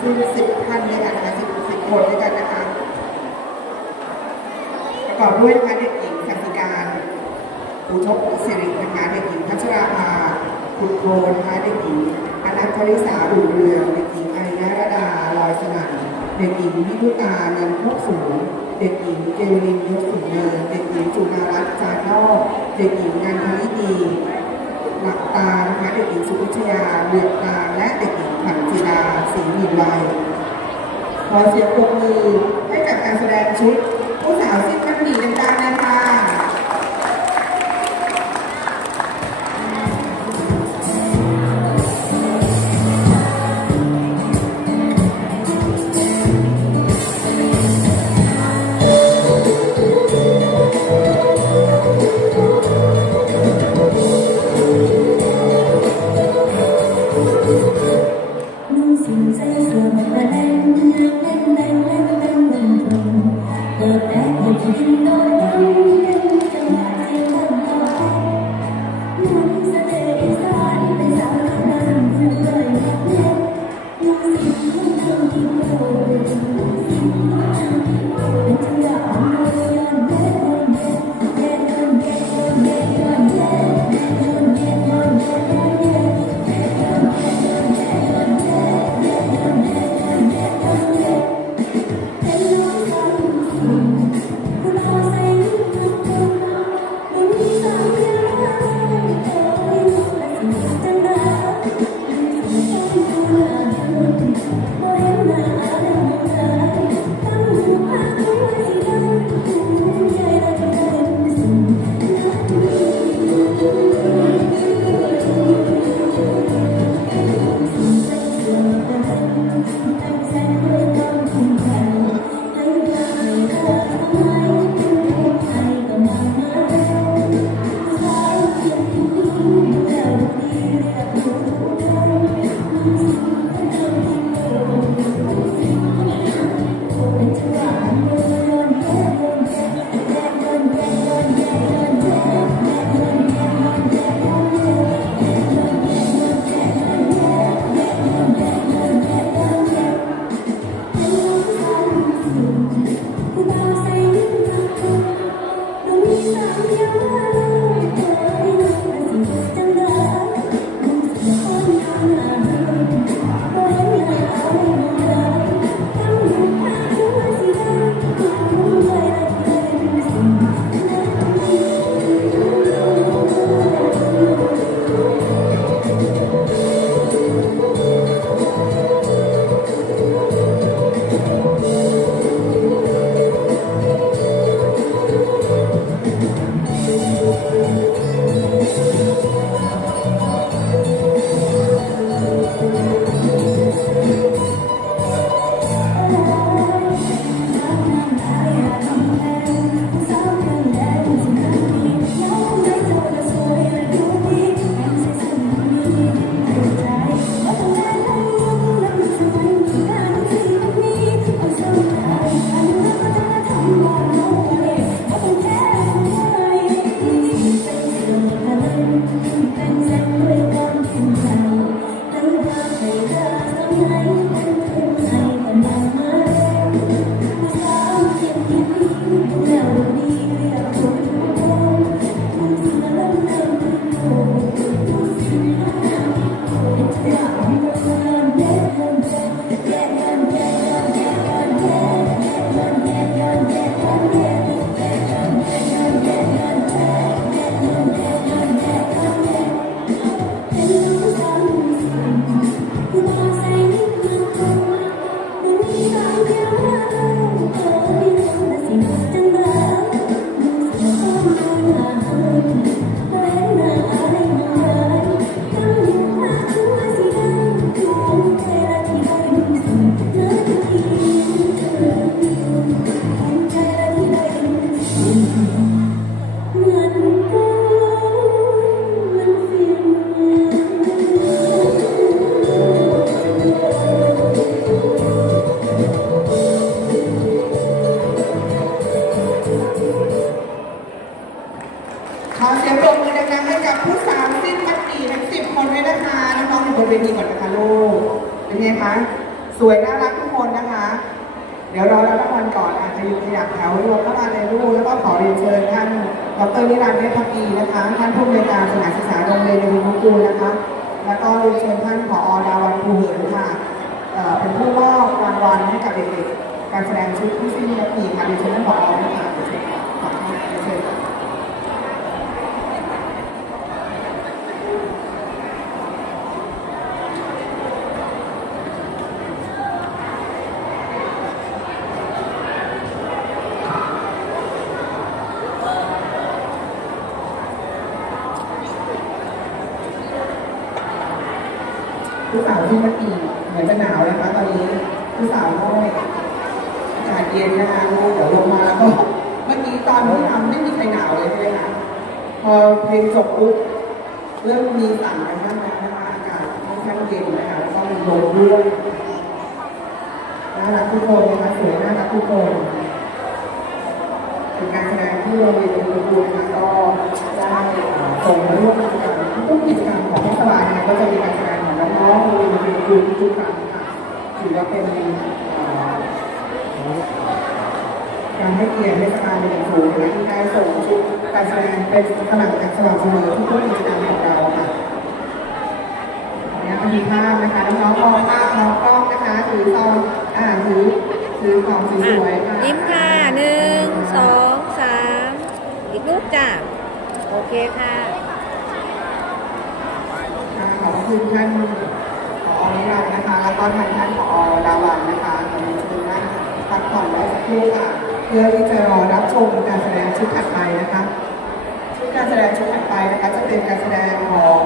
สิ้นสิบท่านด้วยกันนะคะสิบสิบคนด้วยกันนะคะประกอบด้วยนะคะเด็กหญิงสันติการภูทบสิรินะคะเด็กหญิงพัชราภาคุณโคนะคะเด็กหญิงอนัทริสาอุ่นเรืองเด็กหญิงไอาริยรดาลอยสนั่นเด็กหญิงวิทุตานันทกสูงเด็กหญิงเกวลินยศสูงเนินเด็กหญิงจุฬารัตน์จานนอกเด็กหญิงนันทนิดีหลักตานะคะเด็กหญิงสุพิชยาเหลือกตาและเด็ก หญิงผันจิดาศรีมีวัยขอเสียงปรบมือให้กับการแสดงชุดผู้สาว เสียงปรบมือดังๆให้กับผู้สาวสิ้นมันดีทั้งสิบคนด้วยนะคะน้องๆอยู่บนเวทีก่อนนะคะลูกเป็นไงคะสวยน่ารักทุกคนนะคะ เดี๋ยวเรารับรางวัลก่อนอาจจะอยืนขยับแถวรวมเข้ามาในรูปแล้วก็ขอเรียนเชิญท่านดรนิรันดร์เนตรพักดีนะคะท่านผู้อำนวยการสถานศึกษาโรงเรียนในรุกูนะคะ แล้วก็เรียนเชิญท่านผอดาวันภูเหินค่ะเป็นผู้มอบรางวัลให้กับเด็กๆการแสดงชุดผู้สิ้นยปีค่ะเรียนเชิญท่านผอนะคะเรียนเชิญค่ะขอบคุณเรียนเชิญค่ะ ผู้สาวที่เมื่อกี้เหมือนจะหนาวนะคะตอนนี้ผู้สาวน้อากาศเย็นนะคะเดี๋ยวลงมาแล้วก็เมื่อกี้ตอนที่ทำไม่มีใครหนาวเลยใช่ไหมคะพอเพลงจบปุ๊บเริ่มมีสั่นกันบ้างแล้วนะคะอากาศค่อนข้างเย็นนะคะแล้วก็มีลมด้วยน่ารักทุกคนนะคะสวยน่ารักทุกคนเป็นการแสดงที่โรงเรียนอุดมคุณนะคะก็ได้ส่งมาร่วมกิจกรรมทุกกิจกรรมของเทศบาลนะคะก็จะมีการแสดง น้องๆโรงเรียนอุดมคุณทุกๆครั้งค่ะถือว่าเป็นการให้เกียรติเทศกาลเป็นอย่างสูงและที่ได้ส่งชุดการแสดงเป็นพลังจากสม่ำเสมอทุกๆกิจกรรมของเราค่ะเนี่ยมีภาพนะคะน้องๆมองภาพมองกล้องนะคะถือซองอ่าถือถือของสวยๆค่ะยิ้มค่ะหนึ่งสองสามอีกรูปจ้ะโอเคค่ะ ค่ะขอท่านผอนิรันดร์นะคะ แล้วก็ทางท่านผอดาวันนะคะตอนนี้เชิญนั่งพักผ่อนไว้สักครู่ค่ะ เพื่อที่จะรอรับชมการแสดงชุดถัดไปนะคะชุดการแสดงชุดถัดไปนะคะจะเป็นการแสดงของ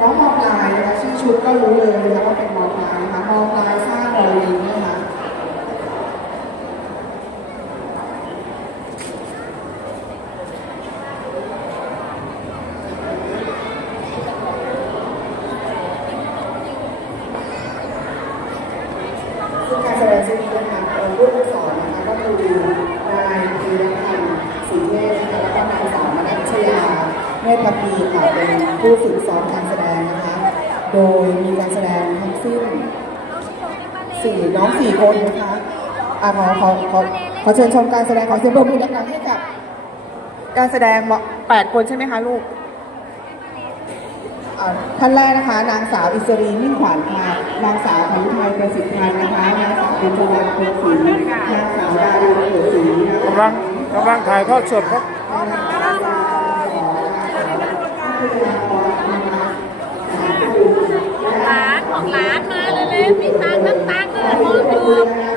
น้องมอปลายนะคะชื่อชุดก็รู้เลยนะคะว่าเป็นมอปลายนะคะมอปลายสร้างรอยยิ้มนะคะ ซึ่งการ แสดงชนิดนี้นะคะเป็นผู้ฝึกสอนนะคะก็คือนายธีรพันธ์ศรีเทพนะคะแล้วก็นางสาวมนัชยาเมธพักดีค่ะเป็นผู้ฝึกสอนการแสดงนะคะ โดยมีการแสดงทั้งสิ้นสี่น้องสี่คนนะคะอะขอขอขอขอเชิญชมการแสดงของเสียงปรบมือดังๆให้กับ การแสดงแปดคนใช่ไหมคะลูก ท่านแรกนะคะ นางสาวอิสรีมิ่งขวัญค่ะนางสาวพายุไทยประสิทธิ์พันธ์นะคะนางสาวเบญจวรรณคงศรีนางสาวดารินเกิดศรีนะคะกำลังกำลังถ่ายทอดสดครับร้านของร้านมาเลยเลยมีตังค์น้ำตังค์เลย